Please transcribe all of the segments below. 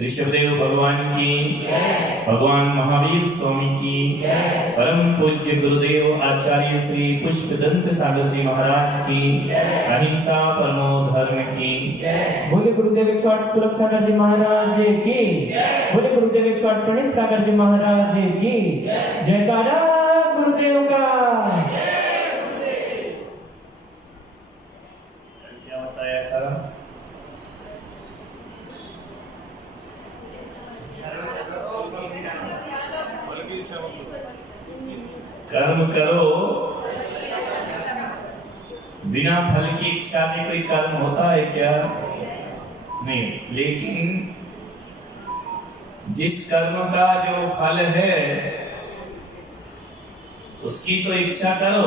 ऋषभदेव भगवान की, भगवान महावीर स्वामी की, परम पूज्य गुरुदेव आचार्य श्री पुष्पदंत सागर जी महाराज की, अहिंसा परमो धर्म की। बोले गुरुदेव 108 पुलक सागर जी महाराज की, बोले गुरुदेव 108 प्रणीत सागर जी महाराज की। जयकारा गुरुदेव का। क्या बताया था? कर्म करो बिना फल की इच्छा के। कोई कर्म होता है क्या? नहीं। लेकिन जिस कर्म का जो फल है उसकी तो इच्छा करो,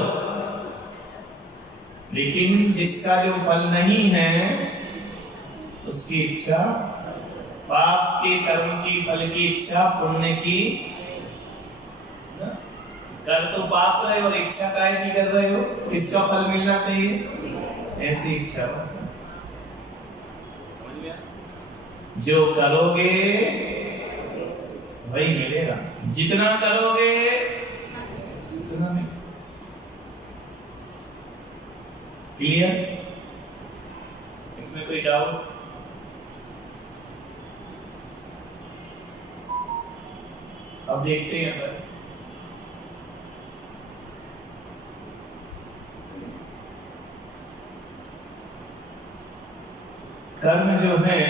लेकिन जिसका जो फल नहीं है उसकी इच्छा, पाप के कर्म की फल की इच्छा, पुण्य की कर तो पाप रहे और इच्छा काय की कर रहे हो? किसका फल मिलना चाहिए? ऐसी इच्छा। जो करोगे वही मिलेगा, जितना करोगे उतना मिलेगा। क्लियर? इसमें कोई डाउट? अब देखते हैं। कर्म जो है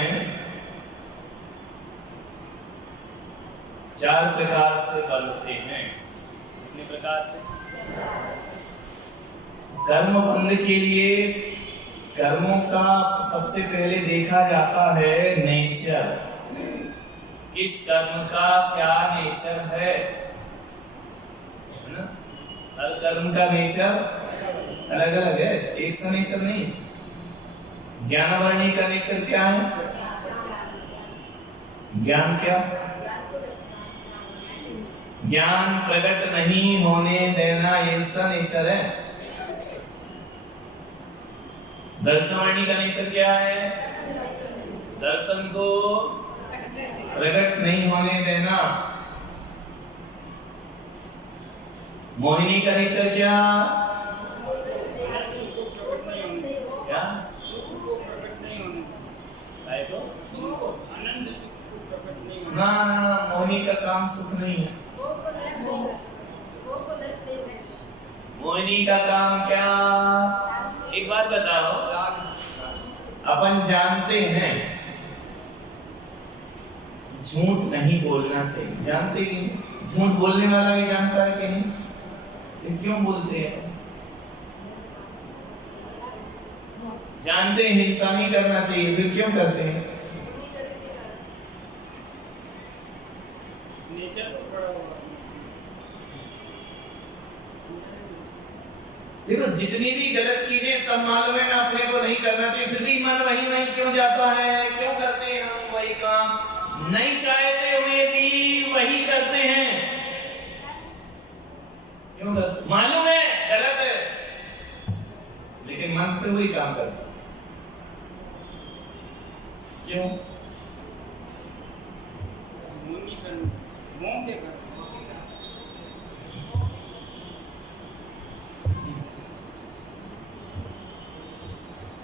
4 प्रकार से बनते हैं। कितने प्रकार से? कर्म बंध के लिए कर्मों का सबसे पहले देखा जाता है नेचर। किस कर्म का क्या नेचर है ना? हर कर्म का नेचर अलग अलग है, एक सा नेचर नहीं। ज्ञानवर्णी का नेचर क्या है? ज्ञान क्या? ज्ञान प्रकट नहीं होने देना, ये उसका नेचर है। दर्शनवर्णी का नेचर क्या है? दर्शन को प्रकट नहीं होने देना। मोहिनी का नेचर क्या? ना मोहिनी का काम सुख नहीं है। मोहिनी का काम क्या? एक बात बताओ, अपन जानते हैं झूठ नहीं बोलना चाहिए, जानते कि नहीं? झूठ बोलने वाला भी जानता है कि नहीं? तो क्यों बोलते हैं? जानते हैं हिंसा नहीं करना चाहिए, फिर क्यों करते हैं? देखो, जितनी भी गलत चीजें सब मालूम है ना अपने को नहीं करना चाहिए, फिर भी मन वही वही क्यों जाता है? क्यों करते हैं हम वही काम? नहीं चाहते हुए भी वही करते हैं। क्यों करते? मालूम है गलत है, लेकिन मन फिर वही काम करता है। क्यों?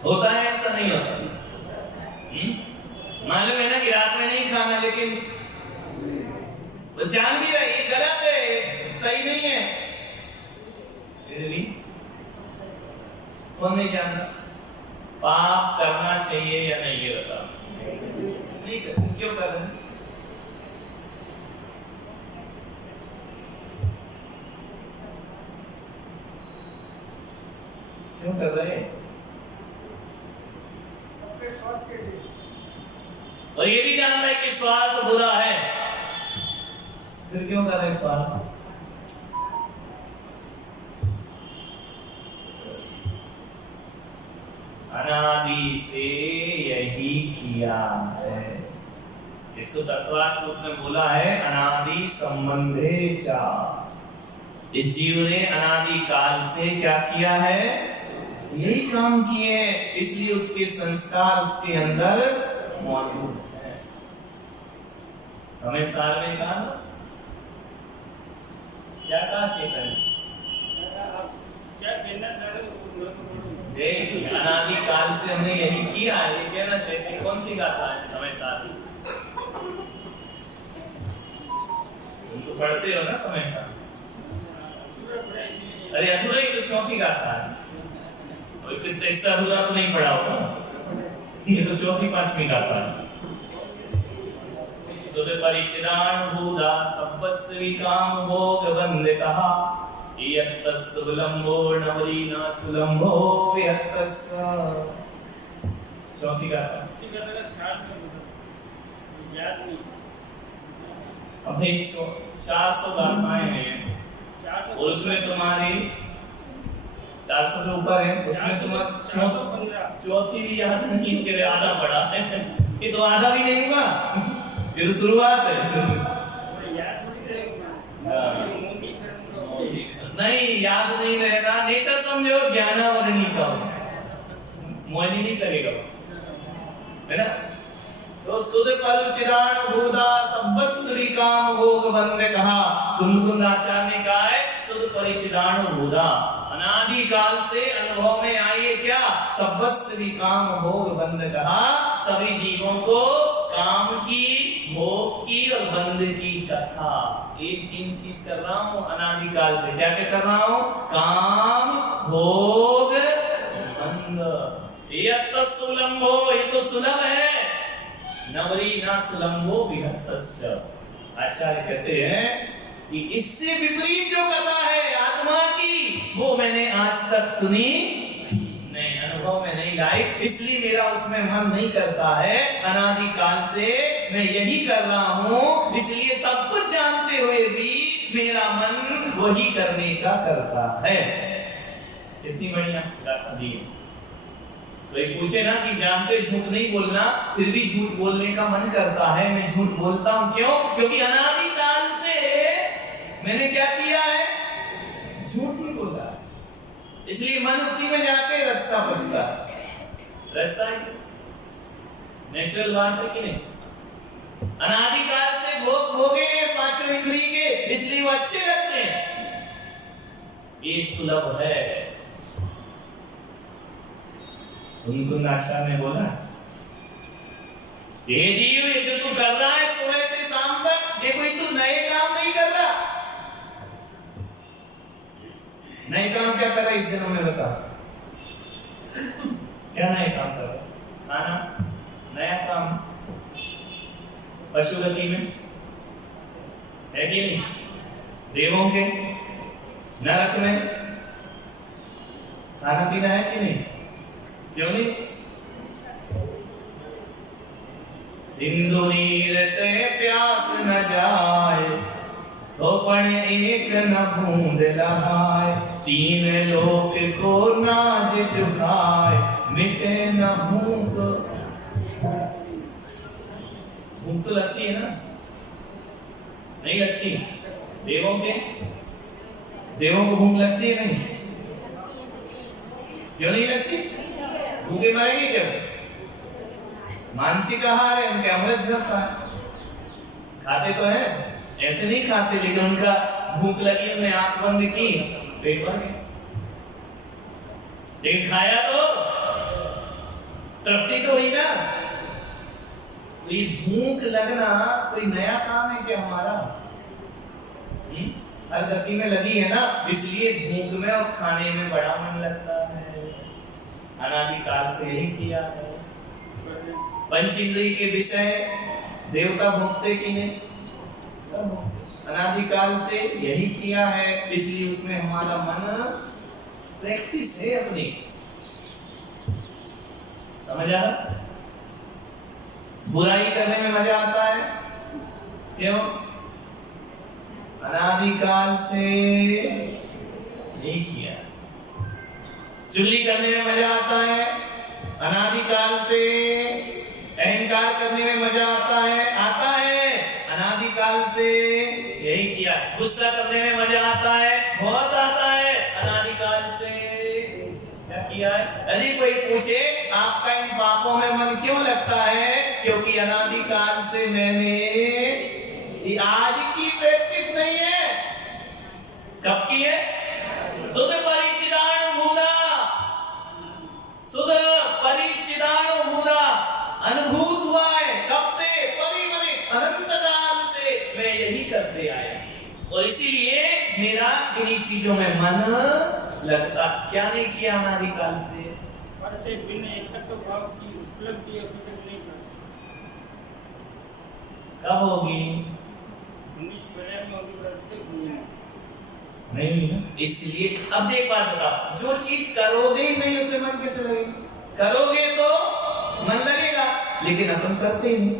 होता है ऐसा? नहीं होता। मालूम है ना कि रात में नहीं खाना, लेकिन वो जान भी रहे ये गलत है, सही नहीं है, फिर भी कौन नहीं जानता पाप करना चाहिए या नहीं? ये बता। नहीं कर, क्यों कर रहे? क्यों कर रहे? और ये भी जानता है कि स्वार्थ बुरा है, फिर क्यों कर रहे स्वार्थ? अनादि से यही किया है। इसको तत्वार्थ सूत्र में बोला है अनादि संबंधे चा। इस जीव ने अनादि काल से क्या किया है? यही काम किए, इसलिए उसके संस्कार उसके अंदर मौजूद है। समय सार में कहा ना, क्या कहा चेतन? क्या कहना चाह रहे हो? देख, अनादि काल से हमने यही किया है, ये कहना चाहिए। कौन सी गाथा है समय सार? तुम तो पढ़ते हो ना समय सार। अरे अधूरा ही तो चौथी गाथा है, और फिर इससे अधूरा तो नहीं पढ़ा होगा, ये तो चौथी पांचवी गाथा है। सुध परिचिदान भूदा सब्बस्वी काम भोग बंदितः यत्तस्य विलंबो नवरीना सुलंबो विहत्तस्य। चौथी गाथा याद नहीं। अब 400 गाथाएं हैं, और उसमें तुम्हारी 400 से ऊपर है, उसमें तुम्हारा चौथी भी याद नहीं है, आधा पढ़ा है। ये तो आधा भी नहीं हुआ, ये तो शुरुआत है। नहीं, याद नहीं रहेगा, नेचर समझो, ज्ञानावरणी का मोहिनी नहीं लगेगा, है ना? तो सुध परिचिदान भूदा सब्बस्वी काम भोग बंद कहा, तुमको आचार्य ने कहा है सुध परिचिदान भूदा, अनादि काल से अनुभव में आइए क्या? सब्बस्वी काम भोग बंद कहा, सभी जीवों को काम की, भोग की और बंद की कथा। एक तीन चीज कर रहा हूं अनादि काल से। क्या क्या कर रहा हूं? काम, भोग, बंद। यत्त सुलंभो, ये तो सुलभ है, नवरी ना सुलंभो विहत्तस्य। आचार्य कहते हैं कि इससे विपरीत जो कथा है आत्मा की, वो मैंने आज तक सुनी नहीं, अनुभव में नहीं लाई, इसलिए मेरा उसमें मन नहीं करता है। अनादि काल से मैं यही कर रहा हूं, इसलिए सब कुछ जानते हुए भी मेरा मन वही करने का करता है। कितनी बढ़िया गाथा दी। तो एक पूछे ना कि जानते झूठ नहीं बोलना, फिर भी झूठ बोलने का मन करता है, मैं झूठ बोलता हूं, क्यों? क्योंकि अनादि काल से मैंने क्या किया है? झूठ ही बोला, इसलिए मन उसी में जाके रचता बचता रचता है। नेचुरल बात है कि नहीं? अनादि काल से भोग भोगे पांचों इंद्रिय के, इसलिए वो अच्छे लगते हैं, ये सुलभ है। उनको नाचा ने बोला, ये जीव ये जो तू कर रहा है सुबह से शाम तक, ये कोई तू नए काम नहीं कर रहा। नए काम क्या कर रहा है इस जन्म में? बता, क्या नए काम कर रहा? खाना नया काम, पशुगति में है कि नहीं? देवों के नरक में खाना पीना है कि नहीं? क्यों नहीं? सिंदूरीर ते प्यास न जाए, तो पण एक न बूंद लहाए, तीन लोक को नाज चुकाए, मिटे न भूख। भूख तो लगती है ना? नहीं लगती? देवों को भूख लगती है नहीं? क्यों नहीं लगती? भूखे मरेंगे क्या? मानसिक आहार है, उनके अमृत झरता है, खाते तो है, ऐसे नहीं खाते, लेकिन उनका भूख लगी, उन्होंने आंख बंद की, पेट भर गया, लेकिन खाया तो तृप्ति तो हुई ना। तो ये भूख लगना कोई नया काम है क्या हमारा? हर गति में लगी है ना, इसलिए भूख में और खाने में बड़ा मन लगता है। अनादि काल से यही किया है। पंच इंद्रिय के विषय देवता भोगते कि नहीं? सब अनादि काल से यही किया है, इसलिए उसमें हमारा मन प्रैक्टिस है अपनी। समझ आ रहा? बुराई करने में मजा आता है, क्यों? अनादि काल से नहीं किया। चुगली करने में मजा आता है, अनादि काल से। अहंकार करने में मजा आता है, अनादि काल से यही किया। गुस्सा करने में मजा आता है, बहुत आता है, अनादि काल से क्या किया है? यदि कोई पूछे आपका इन पापों में मन क्यों लगता है? क्योंकि अनादि काल से मैंने ये आज की प्रैक्टिस नहीं है, कब की है? सुध परिचिदानुभूता, सुध परिचिदानुभूता, अनुभूत हुआ है कब से? परिमने अनंत काल से मैं यही करते आया और इसीलिए मेरा इन्हीं चीजों में मन लगता। क्या नहीं किया अनादिकाल से? पर से बिन एकत्व भाव की उपलब्धि अभी तक नहीं करते। कब होगी? 19 में होगी, पर अभी तक नहीं हुई ना। इसलिए अब एक बात बताओ, जो चीज करोगे ही नहीं उसे मन कैसे लगेगा? करोगे तो मन लगेगा, लेकिन अपन करते ही नहीं।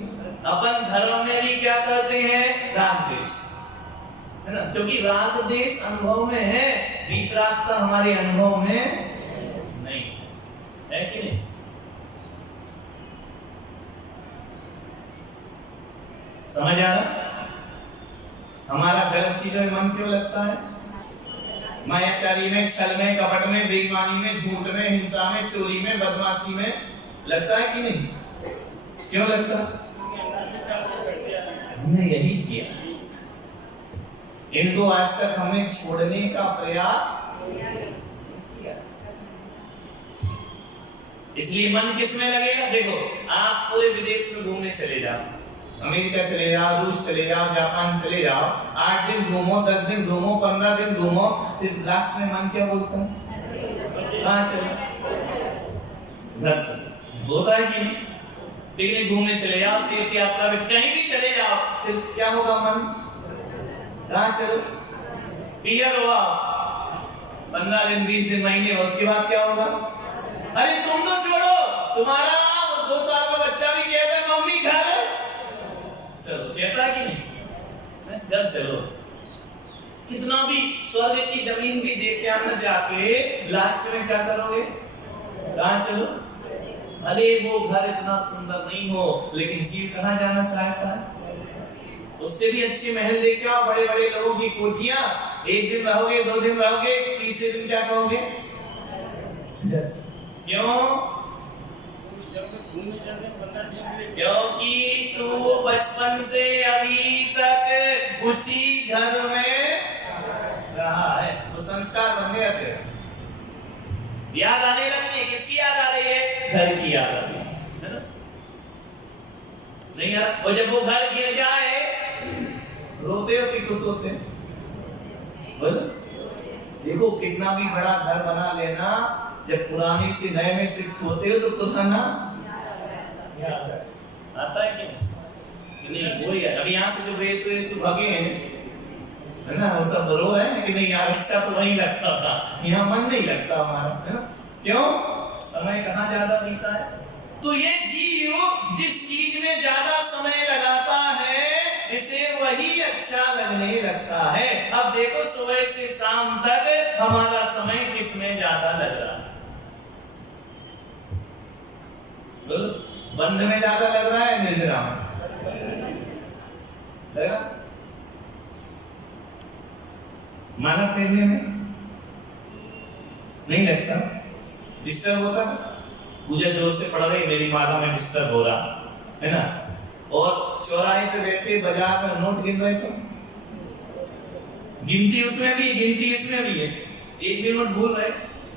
अपन धर्म में भी क्या करते हैं? राग द्वेष, है ना? क्योंकि राग द्वेष अनुभव में है, वीतरागता हमारे अनुभव में नहीं है कि नहीं? समझ आ रहा? हमारा गलत चीजों में मन क्यों लगता है? मायाचारी में, छल में, कपट में, बेईमानी में, झूठ में, हिंसा में, चोरी में, बदमाशी में लगता है कि नहीं? क्यों लगता? हमने यही किया, इनको आज तक हमने छोड़ने का प्रयास किया। इसलिए मन किस में लगेगा? देखो, आप पूरे विदेश में घूमने चले जाओ, अमेरिका चले जाओ, रूस चले जाओ, जापान चले जाओ, 8 दिन घूमो, 10 दिन घूमो, 15 दिन घूमो, फिर लास्ट में मन क्या बोलता है? हाँ चलो घर चलो, होता है कि नहीं? पिकनिक घूमने चले जाओ, तीर्थ यात्रा में कहीं भी चले जाओ, फिर क्या होगा? मन कहाँ चलो? पियर हुआ 15 दिन, 20 दिन, महीने, उसके बाद क्या होगा? अरे तुम तो छोड़ो, तुम्हारा 2 साल का बच्चा भी कहता है मम्मी घर चलो, कहता है कि नहीं? घर चलो। कितना भी स्वर्ग की जमीन भी देखे आना जाके, लास्ट में क्या करोगे? कहाँ चलो? अरे वो घर इतना सुंदर नहीं हो, लेकिन जीव कहाँ जाना चाहता है? उससे भी अच्छे महल लेके आओ, बड़े बड़े लोगों की कोठियां, 1 दिन रहोगे, 2 दिन रहोगे, तीसरे दिन क्या कहोगे? क्यों? क्योंकि तू बचपन से अभी तक उसी घर में रहा है, वो संस्कार बन गया थे। याद आने लगती है, किसकी याद आ रही है? घर की याद आ रही है ना? नहीं यार, और जब वो घर गिर जाए रोते हो कि खुश होते हैं? बोलो, देखो कितना भी बड़ा घर बना लेना, जब पुराने से नए में शिफ्ट होते हो तो पुराना याद आता है कि नहीं? वही है। अभी यहाँ से जो वेश भागे हैं, है ना, वो सब रो है कि नहीं यार, अच्छा तो वही लगता था, यहाँ मन नहीं लगता हमारा, है ना? क्यों? समय कहाँ ज्यादा बीता है। तो ये जीव जिस चीज में ज्यादा समय लगाता है, इसे वही अच्छा लगने लगता है। अब देखो, सुबह से शाम तक हमारा समय किस में ज्यादा लग रहा है? बंध में ज्यादा लग रहा है, निर्जरा में लगा? माला फेरने में नहीं लगता? डिस्टर्ब होता? पूजा जोर से पड़ रही, मेरी माला में डिस्टर्ब हो रहा है ना? और चौराहे पे बैठे बाजार में नोट गिन रहे, तो गिनती उसमें भी, गिनती इसमें भी है। एक भी नोट भूल रहे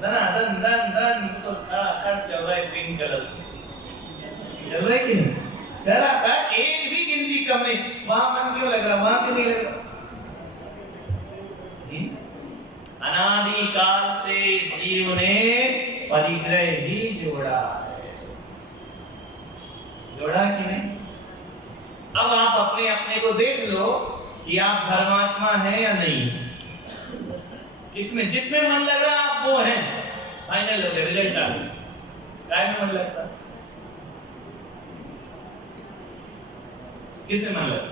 ना, दन दन दन तो खर्च चल रहा है, पिंक कलर चल रहा है कि नहीं? कह रहा था एक भी गिनती कम नहीं, वहां मन क्यों लग रहा, वहां क्यों नहीं लग रहा? अनादि काल से इस जीव ने परिग्रह ही जोड़ा है, जोड़ा कि नहीं? अब आप अपने अपने को देख लो कि आप धर्मात्मा हैं या नहीं। किसमें, जिसमें मन लग रहा आप वो हैं, फाइनल हो गया, रिजल्ट आ गया। काय में मन लगता? किसमें मन लगता?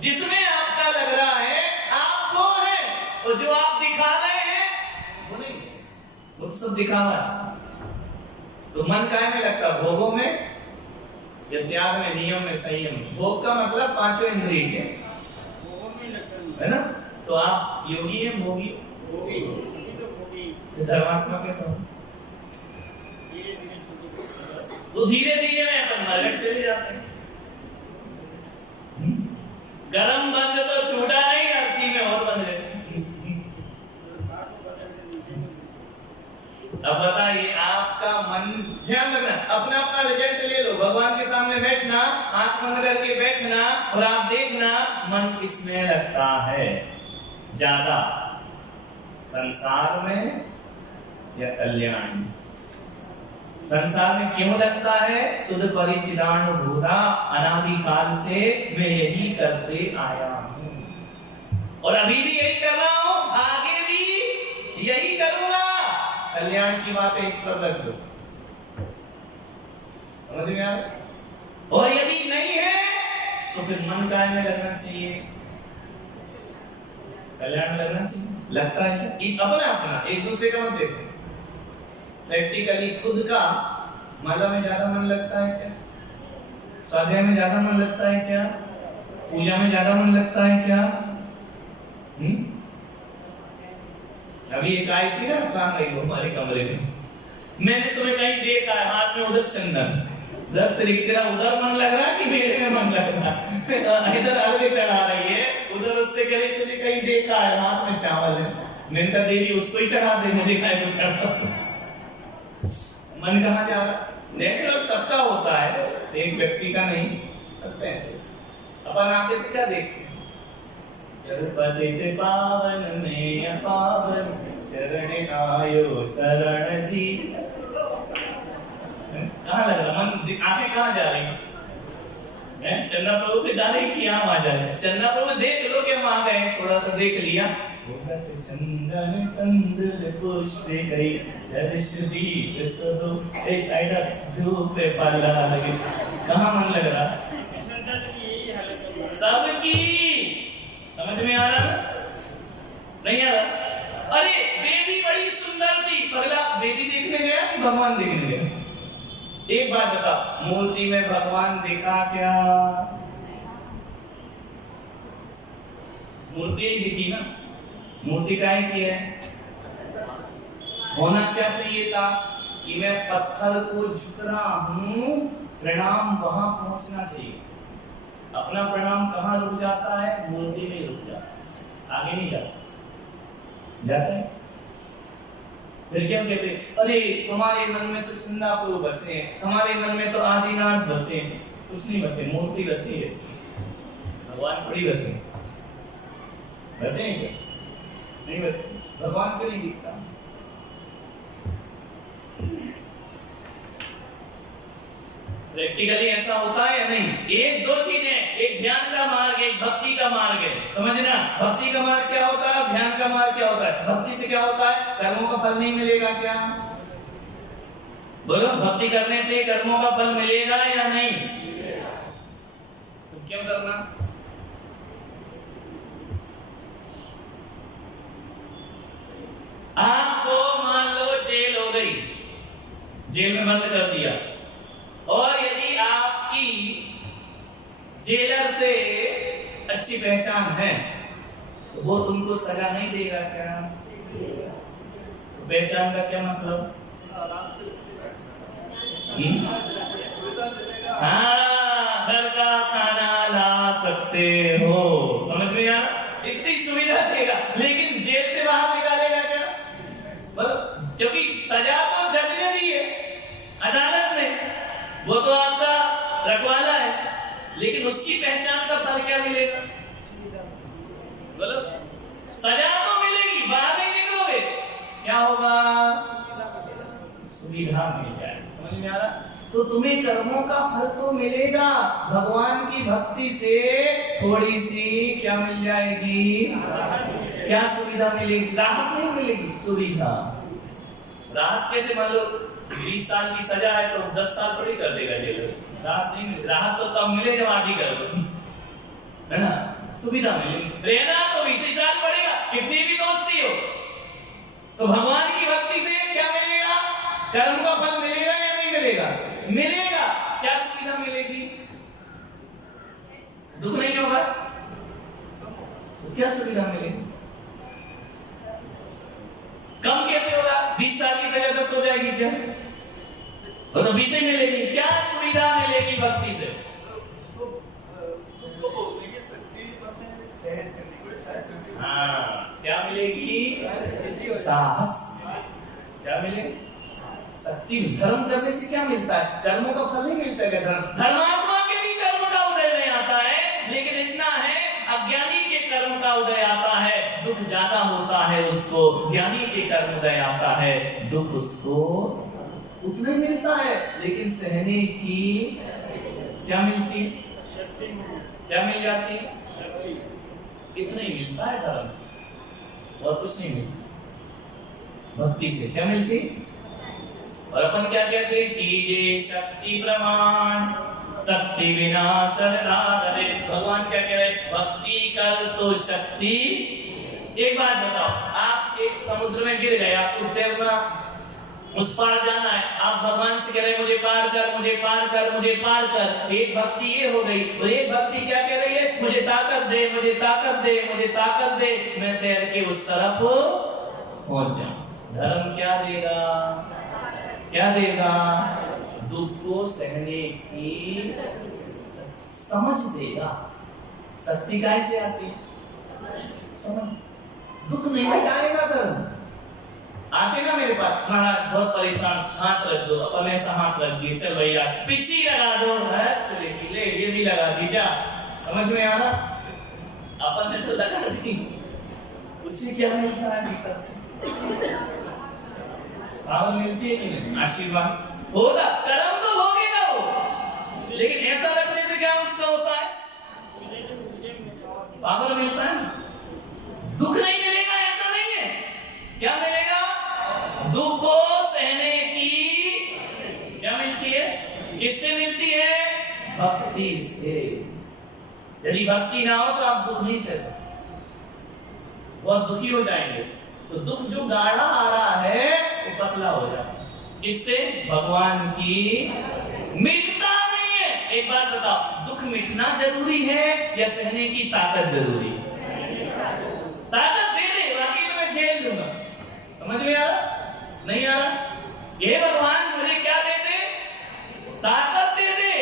जिसमें आपका लग रहा है आप वो हैं, और जो आप दिखा रहे हैं वो नहीं, वो तो सब दिखावा है। तो मन काय में लगता? भोगों में या त्याग में, नियम में, संयम में। भोग का मतलब 5 इंद्रिय है ना? तो आप योगी हैं, भोगी? धर्मात्मा के सब तो धीरे धीरे में अपन मरगट चले जाते हैं। गरम बंद तो छूटा नहीं, हर चीज में और बंद है। अब बताइए, आपका मन, ध्यान रखना, अपना अपना रिजल्ट ले लो, भगवान के सामने बैठना, आंख बंद करके बैठना और आप देखना मन किसमें लगता है ज्यादा, संसार में या कल्याण में। संसार में क्यों लगता है? सुध परिचिदानुभूता, अनादि काल से मैं यही करते आया हूं और अभी भी यही कर रहा हूं, आगे भी यही करूंगा। कल्याण की बातें एक पर रख दो, समझ में आ रहा? और यदि नहीं है तो फिर मन काय में लगना चाहिए, कल्याण में लगना चाहिए। लगता है क्या? अपना अपना, एक दूसरे का मत देखो। प्रैक्टिकली खुद का माला में ज्यादा मन लगता है क्या? स्वाध्याय में ज्यादा मन लगता है क्या? पूजा में ज्यादा मन लगता है क्या? अभी एक आई थी ना, कहाँ गई वो हमारे कमरे में, मैंने तुम्हें कहीं देखा है हाथ में उधर चंदन, तेरा उधर मन लग रहा है कि मेरे में मन लग रहा है? इधर आगे चढ़ा रही है, उधर उससे कह रही तुझे कहीं देखा है हाथ में चावल है। मैंने कहा देवी उसको ही चढ़ा दे, मुझे कहीं को चढ़ा। मन कहाँ जा रहा? नेचुरल सबका होता है, एक व्यक्ति का नहीं, सबका ऐसे। अपन आते थे क्या देखते, पतित पावन में अपावन चरण आयो शरण जी। कहाँ लग रहा मन? आंखें कहाँ जा रही है? चंदा प्रभु पे जा रही कि यहाँ वहां जा रही? चंदा प्रभु देख लो कि हम आ गए, थोड़ा सा देख लिया। चंदन कंदल पुष्प गई जरिश दीप सदो ए साइड धूप पे पाला लगे। कहाँ मन लग रहा? संसार की यही हालत है सबकी। समझ में आ रहा? नहीं आ रहा? अरे बेबी बड़ी सुंदर थी, पगला बेबी देखने गया कि भगवान देखने गया? एक बात बता, मूर्ति में भगवान दिखा क्या? मूर्ति ही दिखी ना, मूर्ति काहे की है? होना क्या चाहिए था कि मैं पत्थर को झुक रहा हूं, प्रणाम वहां पहुंचना चाहिए। अपना प्रणाम कहाँ रुक जाता है? मूर्ति में रुक जाता है, आगे नहीं जाता है। फिर क्या कहते, अरे तुम्हारे मन में तो चंदा प्रभु बसे, तुम्हारे मन में तो आदिनाथ बसे। कुछ नहीं बसे, मूर्ति बसी है, भगवान थोड़ी बसे। बसे हैं क्या? नहीं बसे, भगवान क्यों नहीं दिखता? प्रैक्टिकली ऐसा होता है या नहीं? एक दो चीजें, एक ध्यान का मार्ग, एक भक्ति का मार्ग है, समझना। भक्ति का मार्ग क्या होता है, ध्यान का मार्ग क्या होता है? भक्ति से क्या होता है? कर्मों का फल नहीं मिलेगा क्या? बोलो, भक्ति करने से कर्मों का फल मिलेगा या नहीं? तो क्यों करना? आपको मान लो जेल हो गई, जेल में बंद कर दिया, और यदि आपकी जेलर से अच्छी पहचान है तो वो तुमको सजा नहीं देगा क्या? तो पहचान का क्या मतलब? हाँ, घर का खाना ला सकते हो, समझ में आया? इतनी सुविधा देगा, लेकिन जेल से बाहर निकालेगा क्या? क्योंकि सजा तो जज ने दी है, अदालत ने, वो तो आपका रखवाला है, लेकिन उसकी पहचान का फल क्या मिलेगा? बोलो, सजा तो मिलेगी, बाहर नहीं निकलोगे, क्या होगा? सुविधा मिल जाएगी। समझ में आ रहा? तो तुम्हें कर्मों का फल तो मिलेगा, भगवान की भक्ति से थोड़ी सी क्या मिल जाएगी? क्या सुविधा मिलेगी? राहत नहीं मिलेगी, सुविधा। राहत कैसे? मान लो 20 साल की सजा है तो 10 साल थोड़ी कर देगा जेल। राहत नहीं मिलेगी, राहत तो तब मिले जब आधी कर दो, है ना? सुविधा मिलेगी। रहना तो 20 साल पड़ेगा, कितनी भी दोस्ती हो। तो भगवान की भक्ति से क्या मिलेगा? कर्म का फल मिलेगा या नहीं मिलेगा? मिलेगा। क्या सुविधा मिलेगी? दुख नहीं होगा। तो क्या सुविधा मिलेगी? कम कैसे होगा? 20 साल की सजा 10 हो जाएगी क्या? वो तो 20 ही मिलेगी। क्या सुविधा मिलेगी भक्ति से? उसको बोलने की शक्ति मिलेगी? साहस। क्या मिलेगा? शक्ति। धर्म करने से क्या मिलता है? कर्मों का फल ही मिलता है। धर्मात्मा के भी कर्म का उदय नहीं आता है, लेकिन इतना है अज्ञानी के कर्म का उदय आता है, दुख ज्यादा होता है उसको। ज्ञानी के कर्म उदय आता है, दुख उसको उतना ही मिलता है, लेकिन सहने की क्या मिलती है? क्या मिल जाती है? इतना ही मिलता है धर्म से, और कुछ नहीं मिलता। भक्ति से क्या मिलती? और अपन क्या कहते हैं? कीजिए शक्ति प्रमाण, शक्ति बिना सरदार। भगवान क्या कह रहे? भक्ति कर तो शक्ति। एक बात बताओ, आप एक समुद्र में गिर गए, आपको तैरना उस पार जाना है, आप भगवान से कह रहे मुझे पार कर, मुझे पार कर, मुझे पार कर। एक भक्ति ये हो गई, और एक भक्ति क्या कह रही है? मुझे ताकत दे, मुझे ताकत दे, मुझे ताकत दे, मैं तैर के उस तरफ पहुंच जाऊं। धर्म क्या देगा? क्या देगा? दुख को सहने की समझ देगा। शक्ति कैसे आती है? समझ। दुख नहीं मिटाएगा धर्म। आते ना मेरे पास, महाराज बहुत परेशान, हाथ रख दो। अपन ऐसा हाथ रख दिए, चल भैया पिछी लगा दो, ले ये भी लगा दी, जा। समझ में आ रहा? अपन ने तो लगा दी, उसे क्या मिलता है भीतर से? पावर मिलती है कि नहीं? आशीर्वाद होगा, कर्म तो भोगेगा वो, लेकिन ऐसा रखने से क्या उसका होता है? पावर मिलता है। दुख नहीं मिलेगा ऐसा नहीं है। क्या मिलेगा? दुख को सहने की क्या मिलती है? किससे मिलती है? भक्ति से। यदि भक्ति ना हो तो आप दुख नहीं सह सकते, बहुत दुखी हो जाएंगे। तो दुख जो गाढ़ा आ रहा है वो पतला हो जाता है। किससे? भगवान की। मिटता नहीं है। एक बात बताओ, दुख मिटना जरूरी है या सहने की ताकत जरूरी है? ताकत दे दे, बाकी तो मैं झेल लूंगा। समझ में आ रहा? नहीं आ रहा? ये भगवान मुझे क्या दे दे? ताकत दे दे,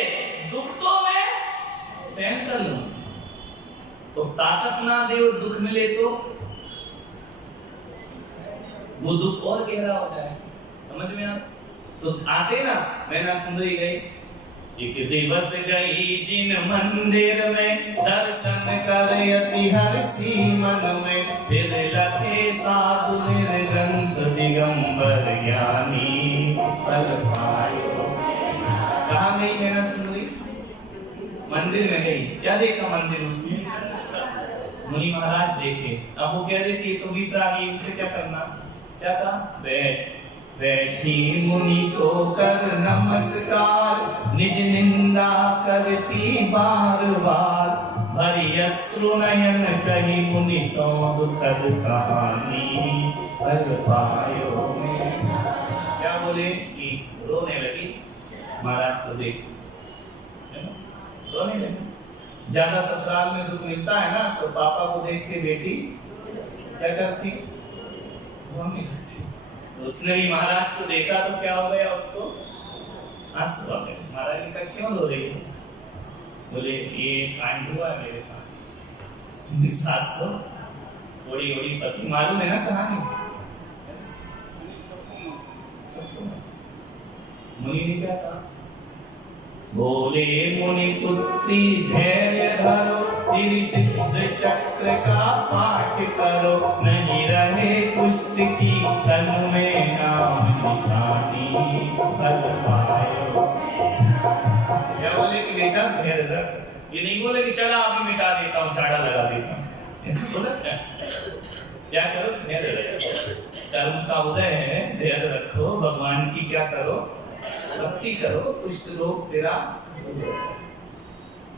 दुख तो मैं सहन कर लूं। तो ताकत ना दे और दुख मिले तो वो दुख और गहरा हो जाए। समझ में आ? तो आते ना, मैना सुंदरी गई, एक दिवस गई जिन मंदिर में, दर्शन कर अति हर्षी मन में, फिर लखे साधु निर्ग्रंथ दिगंबर ज्ञानी फल पायो। कहाँ गई मैना सुंदरी? मंदिर में गई। क्या देखा मंदिर उसने? मुनि महाराज देखे। अब वो कह देती तो भी इनसे क्या करना? क्या था? बैठी मुनि को कर नमस्कार, निज निंदा करती बार बार, भरी अश्रु नयन कही मुनि सो दुखद कहानी फल पायो। क्या बोले कि रोने लगी महाराज को देख, रोने लगी। ज्यादा ससुराल में दुख मिलता है ना, तो पापा को देख के बेटी क्या करती? रोने लगती। तो उसने भी महाराज को देखा तो क्या हो गया? उसको आंसू आ गए। महाराज ने कहा क्यों रो रही है? बोले ये कांड हुआ मेरे साथ। 700 ओड़ी ओड़ी पति, मालूम है ना कहानी? मुनि ने क्या कहा? बोले मुनि पुत्री धैर्य धरो, सिद्ध चक्र का पाठ करो, नहीं रहे पुष्ट की तन में नाम निशानी फल पायो। क्या बोले कि बेटा धैर्य रख। ये नहीं बोले कि चला अभी मिटा देता हूँ, झाड़ा लगा देता हूँ। ऐसे बोला क्या करो? धैर्य रखो। कर्म का उदय है, धैर्य रखो, भगवान की क्या करो? भक्ति करो, कुष्ठ रोग तेरा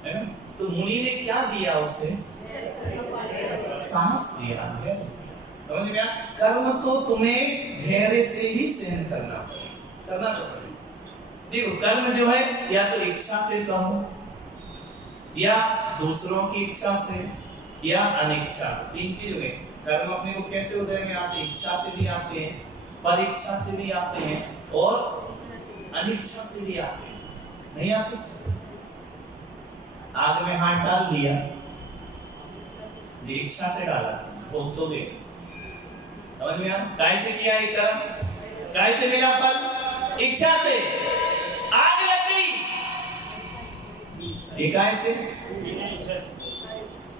है ना। तो मुनि ने क्या दिया उसे? साहस दिया है। समझ में आया? कर्म तो तुम्हें धैर्य से ही सहन करना तो देखो, कर्म जो है या तो इच्छा से सहो, या दूसरों की इच्छा से, या अनिच्छा। तीन चीज में कर्म अपने को कैसे उदय में आते? इच्छा से भी आते हैं, परीक्षा से भी आते हैं, और अनिच्छा से भी आते हैं। नहीं आते? आग में हाथ डाल दिया, इच्छा से डाला, भोग तो गए, समझ में आया? काय से किया ये कर्म, काय से मिला फल, इच्छा से। आग लग गई, ये काय से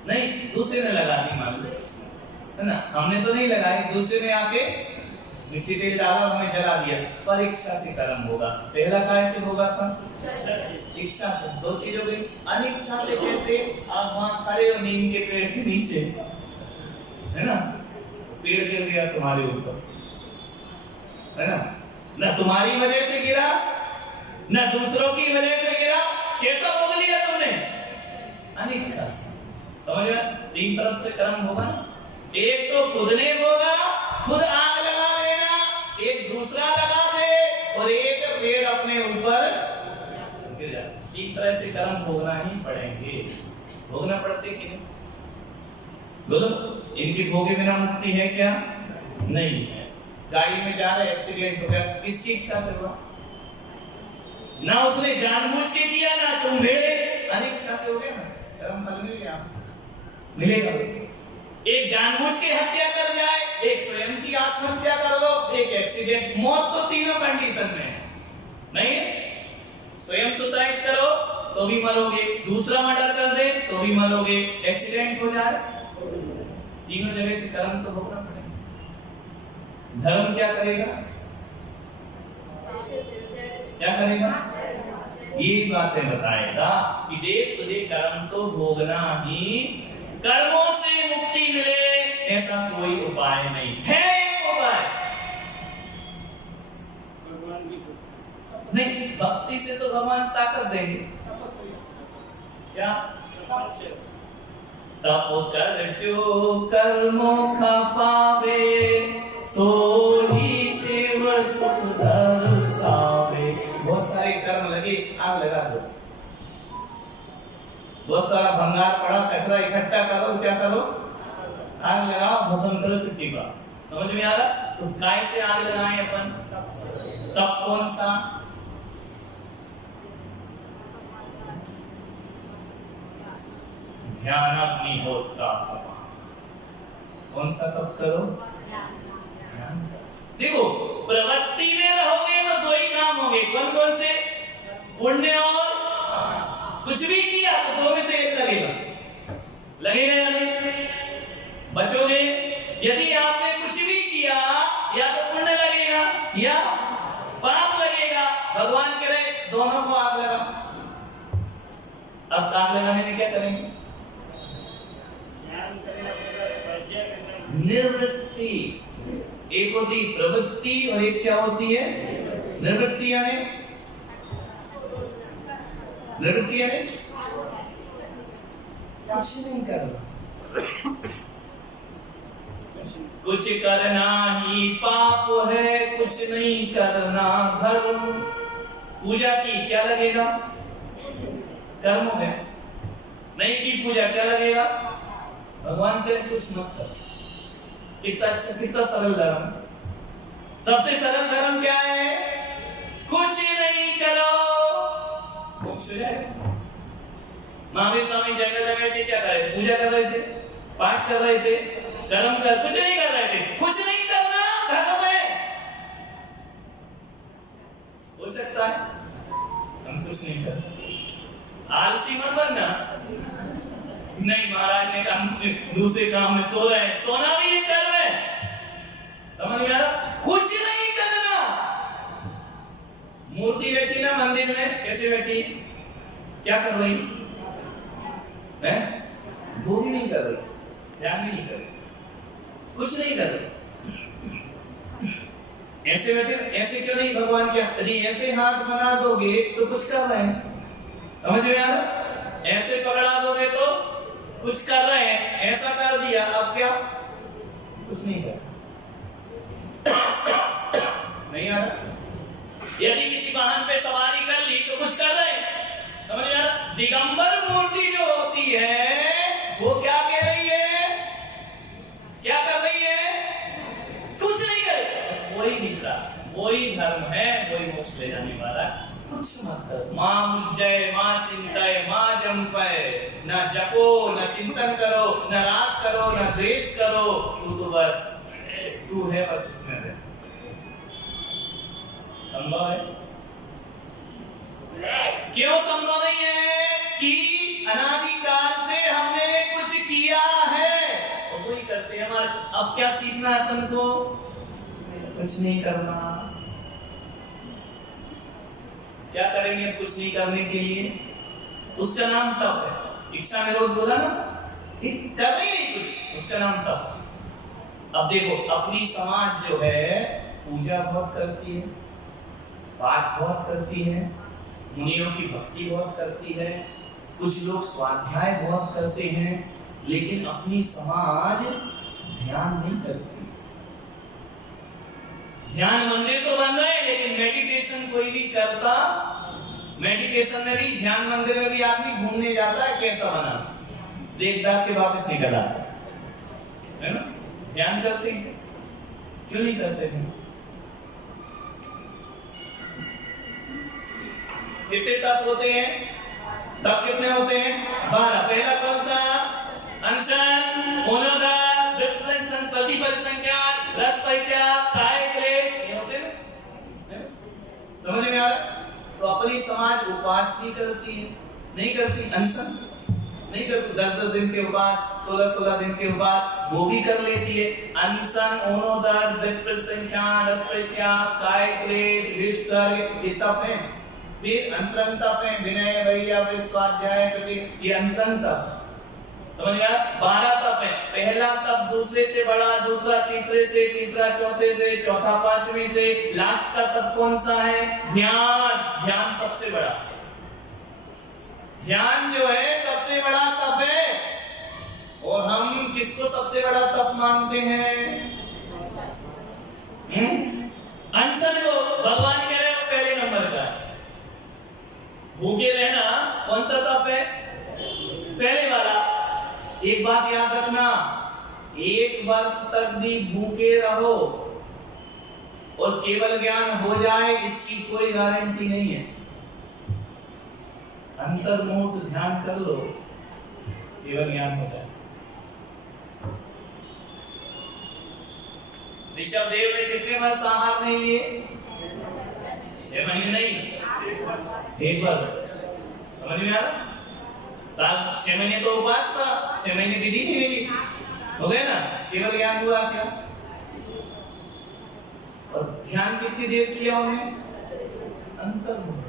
नहीं, दूसरे ने लगा दी मान लो, है ना, हमने तो नहीं लगाई, दूसरे ने आके मिट्टी तेल डाला, हमें जला दिया, पर इच्छा से कर्म होगा। पहला काय से होगा था, इच्छा से। दो चीज हो गई। अनिच्छा से कैसे, आप वहां खड़े हो नीम के पेड़ के नीचे, है ना, पेड़ गिर गया तुम्हारे ऊपर, है ना, ना तुम्हारी वजह से गिरा, ना दूसरों की वजह से गिरा, कैसा भोग लिया तुमने, अनिच्छा से। समझ में? तीन तरफ से कर्म होगा ना, एक तो खुद ने भोगा, खुद आग लगा लेना, एक दूसरा लगा दे, और एक पेड़ अपने ऊपर गिर जाए। तीन तरह से कर्म भोगना ही पड़ेंगे। भोगना पड़ते कि नहीं बोलो? इनके भोगे बिना मुक्ति है क्या? नहीं है। गाड़ी में जा रहे, एक्सीडेंट हो गया, किसकी इच्छा से हुआ? ना उसने जानबूझ के किया, ना तुम भेड़े, अनिच्छा से हो गया ना, कर्म फल मिल गया, मिलेगा। एक जानबूझ के हत्या कर जाए, एक स्वयं की आत्महत्या कर लो, एक एक्सीडेंट, मौत तो तीनों कंडीशन में है। नहीं, स्वयं सुसाइड करो तो भी मरोगे, दूसरा मर्डर कर दे तो भी मरोगे, एक्सीडेंट हो जाए, तीनों जगह से कर्म तो भोगना पड़ेगा। धर्म क्या करेगा, क्या करेगा? ये बातें बताएगा कि देख तुझे कर्म तो भोगना ही, कर्मों से मुक्ति मिले ऐसा कोई उपाय नहीं है। एक उपाय नहीं, भक्ति से तो भगवान ताकत देंगे। क्या? तप कर जो कर्मों का पावे, सो ही शिव सुंदर सावे। बहुत सारे कर्म लगे, आग लगा दो। बहुत सारा भंगार पड़ा, कचरा इकट्ठा करो, क्या करो? आग लगाओ, भस्म करो, छुट्टी का। समझ में आ रहा? तो काय से आग लगाएं अपन? तप कौन सा? ध्यान अग्निहोत्र। कौन सा तप करो? देखो, प्रवृत्ति में रहोगे तो दो ही काम होंगे, कौन कौन से? पुण्य और कुछ भी किया तो दो में से एक लगेगा, लगेगा या नहीं? बचोगे। यदि आपने कुछ भी किया, या तो पुण्य लगेगा या पाप लगेगा। भगवान कह रहे दोनों को आग लगा। अब आग लगाने में क्या करेंगे? निर्वृत्ति। एक होती प्रवृत्ति और एक क्या होती है? निर्वृत्ति। यानी निर्वृत्ति यानी कुछ नहीं करना, कुछ करना ही पाप है, कुछ नहीं करना धर्म। पूजा की क्या लगेगा? कर्म है। नहीं की पूजा क्या लगेगा? भगवान करे कुछ मत कर। कितना अच्छा, कितना सरल धर्म। सबसे सरल धर्म क्या है? कुछ नहीं करो, मोक्ष हो जाएगा। महावीर स्वामी जंगल में बैठे क्या कर रहे थे? पूजा कर रहे थे, पाठ कर रहे थे, कर्म कर, कुछ नहीं कर रहे थे। कुछ नहीं करना धर्म है। हो सकता है हम कुछ नहीं करते, आलसी मत बनना। नहीं, महाराज ने कहा दूसरे काम में सो रहे हैं, सोना भी एक कर्म है। समझ में आ रहा? कुछ नहीं करना। मूर्ति बैठी ना मंदिर में, कैसे बैठी? क्या कर रही है? वो भी नहीं कर रही, ध्यान भी नहीं कर रही, कुछ नहीं कर रही। ऐसे बैठे, ऐसे क्यों नहीं? भगवान क्या, यदि ऐसे हाथ बना दोगे तो कुछ कर रहे हैं। समझ में आ रहा? ऐसे पकड़ा दोगे तो कुछ कर रहे हैं, ऐसा कर दिया अब क्या? कुछ नहीं कर। नहीं आ रहा? यदि किसी वाहन पे सवारी कर ली तो कुछ कर रहे हैं। समझ में आ रहा? दिगंबर मूर्ति जो होती है वो क्या कह रही है? क्या कर रही है? कुछ नहीं कर, बस वही दिख रहा, वही धर्म है, वही मोक्ष ले जाने वाला। कुछ मत कर। मां मुज्जय, मां चिंताय, मां जंपय। ना जपो, ना चिंतन करो, ना राग करो, ना द्वेष करो, तू तो बस तू है बस इसमें रह। संभव है? क्यों संभव नहीं है? कि अनादिकाल से हमने कुछ किया है और वही करते हैं हमारे। अब क्या सीखना है अपन को? कुछ नहीं करना। क्या करेंगे कुछ नहीं करने के लिए? उसका नाम तप है। इच्छा निरोध बोला ना, कर ही नहीं कुछ, उसका नाम तप। अब देखो, अपनी समाज जो है पूजा बहुत करती है, पाठ बहुत करती है, मुनियों की भक्ति बहुत करती है, कुछ लोग स्वाध्याय बहुत करते हैं, लेकिन अपनी समाज ध्यान नहीं करती। ध्यान मंदिर तो बन रहे हैं, लेकिन मेडिटेशन कोई भी करता, मेडिटेशन में भी, ध्यान मंदिर में भी आदमी घूमने जाता है, कैसा बना, देख दाख के वापस निकल आता है ना। ध्यान करते हैं, क्यों नहीं करते हैं? कितने तप होते हैं? तप कितने होते हैं? 12। पहला कौन सा? अनशन, मनोदर, विप्रलंघन, प्रतिपरिसंख्यान, रस परित्याग, काय क्लेश, ये होते हैं। समझ में आ रहा? तो अपनी समाज उपवास नहीं करती है, नहीं करती, अनशन नहीं करती, 10-10 दिन के उपवास, 16-16 दिन के उपवास वो भी कर लेती है। अनशन, मनोदर, विप्रलंघन, रस परित्याग, काय क्लेश, विसर्ग, ये तप है। फिर अंतरंग तप है, विनय, वैयाम, स्वाध्याय, प्रति, ये अंतरंग तप। समझ गया? 12 तप है। पहला तप दूसरे से बड़ा, दूसरा तीसरे से, तीसरा चौथे से, चौथा पांचवी से, लास्ट का तप कौन सा है? ध्यान। ध्यान सबसे बड़ा, ध्यान जो है सबसे बड़ा तप है। और हम किसको सबसे बड़ा तप मानते हैं? अनशन को भगवान कह रहे हो पहले नंबर का है। भूखे रहना कौन सा तप है? पहले वाला। एक बात याद रखना, 1 वर्ष तक भी भूखे रहो और केवल ज्ञान हो जाए, इसकी कोई गारंटी नहीं है। अंतर्मुख ध्यान कर लो, केवल ज्ञान हो जाए। ऋषभ देव ने कितने वर्ष आहार नहीं लिए? 6 महीने नहीं, 1 वर्ष। समझ में आ रहा? 6 महीने तो उपवास था, 6 महीने विधि नहीं मिली, हो गए ना। केवल ज्ञान हुआ क्या? और ध्यान कितनी देर किया हमने? अंतर्मुख,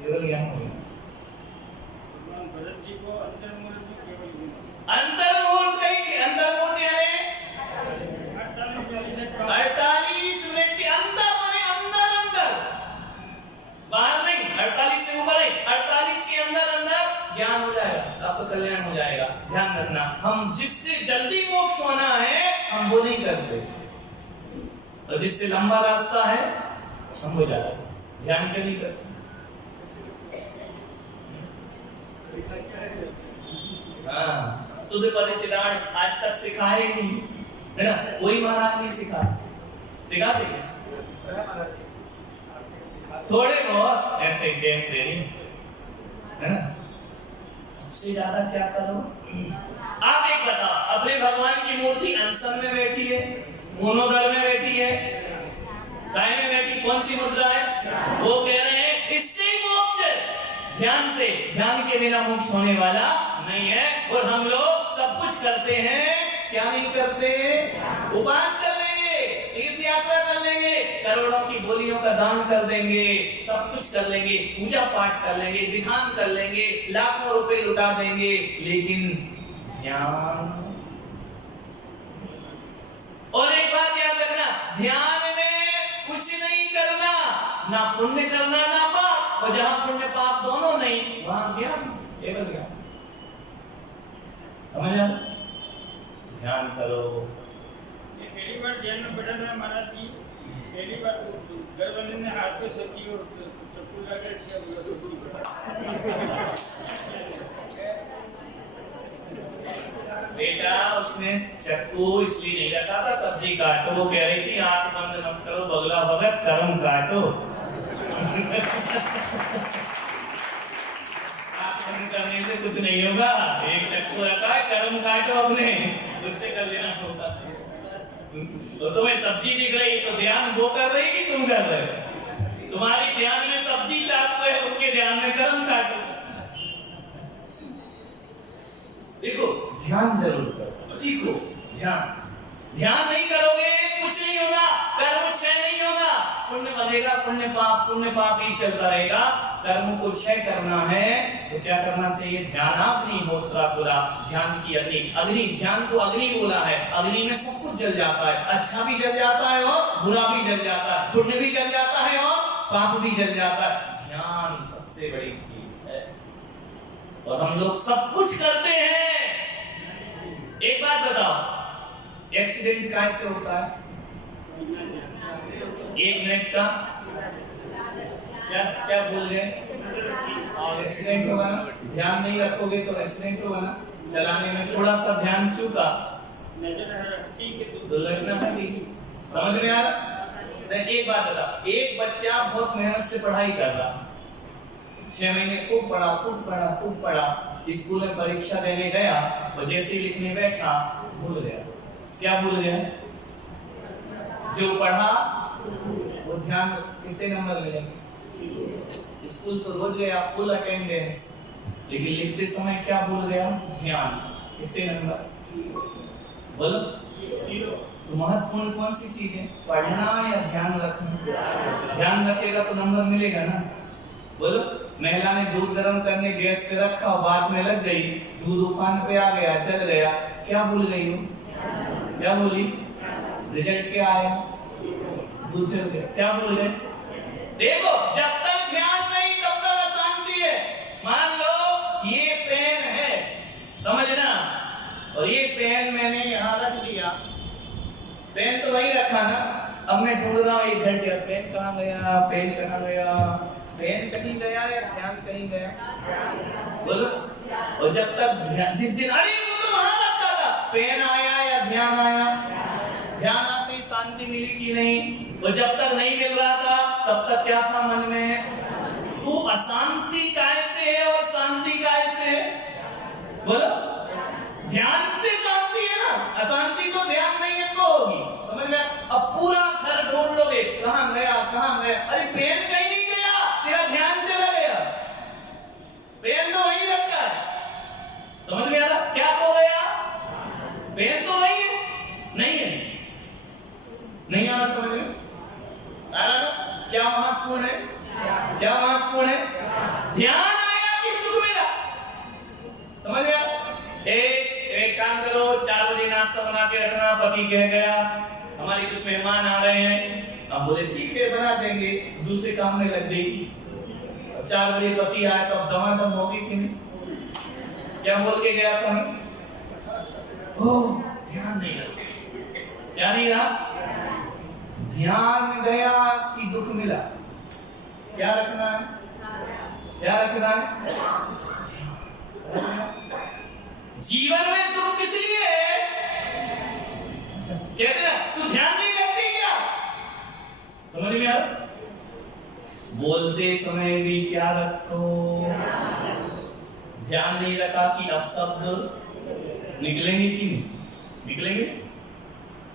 केवल ज्ञान हो गया। अंतर्मुख कहीं, अंतर्मुख यानी 48 मिनट के अंदर, माने अंदर अंदर, बाहर नहीं, 48 से ऊपर नहीं, 48 के अंदर अंदर ज्ञान हो जाएगा, आपका कल्याण हो जाएगा। ध्यान रखना, हम जिससे जल्दी मोक्ष होना है हम वो नहीं करते, और जिससे लंबा रास्ता है हम हो जाते हैं। ध्यान क्यों नहीं करते? हाँ, शुद्ध परिचिदान आज तक सिखाए नहीं, है ना। कोई महाराज नहीं सिखाते थोड़े बहुत ऐसे गेम दे रही, है ना। सबसे ज्यादा क्या करो? आप एक बताओ, अपने भगवान की मूर्ति अनशन में बैठी है, मनोदर में बैठी है, काय में बैठी, कौन सी मुद्रा है? वो कह रहे हैं इससे ही मोक्ष है, ध्यान से। ध्यान के बिना मोक्ष होने वाला नहीं है। और हम लोग सब कुछ करते हैं, क्या नहीं करते? उपवास कर लेंगे, तीर्थ यात्रा कर लेंगे, करोड़ों की बोलियों का दान कर देंगे, सब कुछ कर लेंगे, पूजा पाठ कर लेंगे, विधान कर लेंगे, लाखों रुपए लुटा देंगे, लेकिन ध्यान। और एक बात याद रखना, ध्यान में कुछ नहीं करना, ना पुण्य करना ना पाप, और जहां पुण्य पाप दोनों नहीं वहां ज्ञान, केवल ज्ञान। समझ आ? ध्यान करो। ये पहली बार ध्यान में बैठा था महाराज जी, पहली बार तो घर वाले ने हाथ पे सब्जी और चक्कू लगा दिया, बोला सब्जी बेटा उसने चक्कू इसलिए नहीं रखा था सब्जी काटो, वो कह रही थी आंख बंद मत करो बगला भगत, कर्म काटो। करने से कुछ नहीं होगा, एक चक्कू रखा है, कर्म काटो अपने, उससे कर लेना होगा। तो तुम्हें सब्जी दिख रही तो ध्यान वो कर रही कि तुम कर रहे हो? तुम्हारी ध्यान में सब्जी चाकू है, उसके ध्यान में कर्म काटो। देखो ध्यान जरूर करो, सीखो ध्यान। ध्यान नहीं करोगे कुछ नहीं होगा, कर्म क्षय नहीं होगा, पुण्य बढ़ेगा, पुण्य पाप ही चलता रहेगा। कर्म को क्षय करना है तो क्या करना चाहिए? ध्यानाग्निहोत्रा पुरा, ध्यान की अग्नि। ध्यान को अग्नि बोला है, अग्नि में सब कुछ जल जाता है, अच्छा भी जल जाता है और बुरा भी जल जाता है, पुण्य भी जल जाता है और पाप भी जल जाता है। ध्यान सबसे बड़ी चीज है और हम लोग सब कुछ करते हैं। एक बात बताओ, एक्सीडेंट कैसे होता है? 1 मिनट का क्या बोल गए? एक्सीडेंट होगा ना, ध्यान नहीं रखोगे तो एक्सीडेंट होगा ना। चलाने में थोड़ा सा ध्यान चूका दुर्घटना है, समझ में आ रहा? एक बात बता, एक बच्चा बहुत मेहनत से पढ़ाई कर रहा, 6 महीने खूब पढ़ा, स्कूल में परीक्षा देने गया और जैसे ही लिखने बैठा भूल गया। क्या भूल गया? जो पढ़ा वो ध्यान, कितने नंबर मिलेंगे? स्कूल तो रोज गया, फुल अटेंडेंस, लेकिन लिखते समय क्या भूल गया? ध्यान। कितने नंबर? बोलो। तो महत्वपूर्ण कौन सी चीज है, पढ़ना या ध्यान रखना? ध्यान रखेगा तो नंबर मिलेगा ना। बोलो। महिला ने दूध गर्म करने गैस पे रखा और बात में लग गई, दूध उफान पे आ गया, जल गया, क्या भूल गई वो? क्या बोली? रिजल्ट क्या आया? दूध जल गया। क्या भूल गए? देखो जब तक ध्यान नहीं तब तक अशांति है। मान लो ये पेन है, समझना, और ये पेन मैंने यहाँ रख दिया, पेन तो वही रखा ना, अब मैं ढूंढ रहा हूँ 1 घंटे, पेन कहाँ गया, पेन कहाँ गया? पेन कहीं गया या ध्यान कहीं गया? बोलो। और जब तक जिस दिन अरे वो तो वहां रखा था, पेन आया या ध्यान आया? ध्यान आते शांति मिली कि नहीं? और जब तक नहीं मिल रहा था तब तक क्या था मन में? तू अशांति कैसे है और शांति कैसे है? बोलो। ध्यान से शांति है ना, अशांति तो ध्यान नहीं है तो होगी, समझ में? अब पूरा घर ढूंढ लोगे, कहां गया, अरे पेन कहीं नहीं गया, तेरा ध्यान चला गया, पेन तो वहीं रखा है, समझ में आ रहा? क्या हो गया? पेन तो वही है, नहीं आ रहा समझ में? आ रहा ना? क्या महत्वपूर्ण है? क्या महत्वपूर्ण है? ध्यान आया कि सुख मिला? समझ गया? एक काम करो, 4 बजे नाश्ता बना के रखना, पति कह गया हमारे कुछ मेहमान आ रहे हैं, अब बोले ठीक है बना देंगे, दूसरे काम में लग गई। 4 बजे पति आया तो अब दम होगी कि नहीं? क्या बोल के गया था? ध्यान नहीं रहा। क्या नहीं रहा? ध्यान गया कि दुख मिला? क्या रखना है? क्या रखना है? जीवन में दुख किस लिए है? कहते ना तू ध्यान नहीं रखती क्या? समझ में आ रहा? बोलते समय भी क्या रखो? ध्यान नहीं रखा कि अपशब्द निकलेंगे कि नहीं निकलेंगे?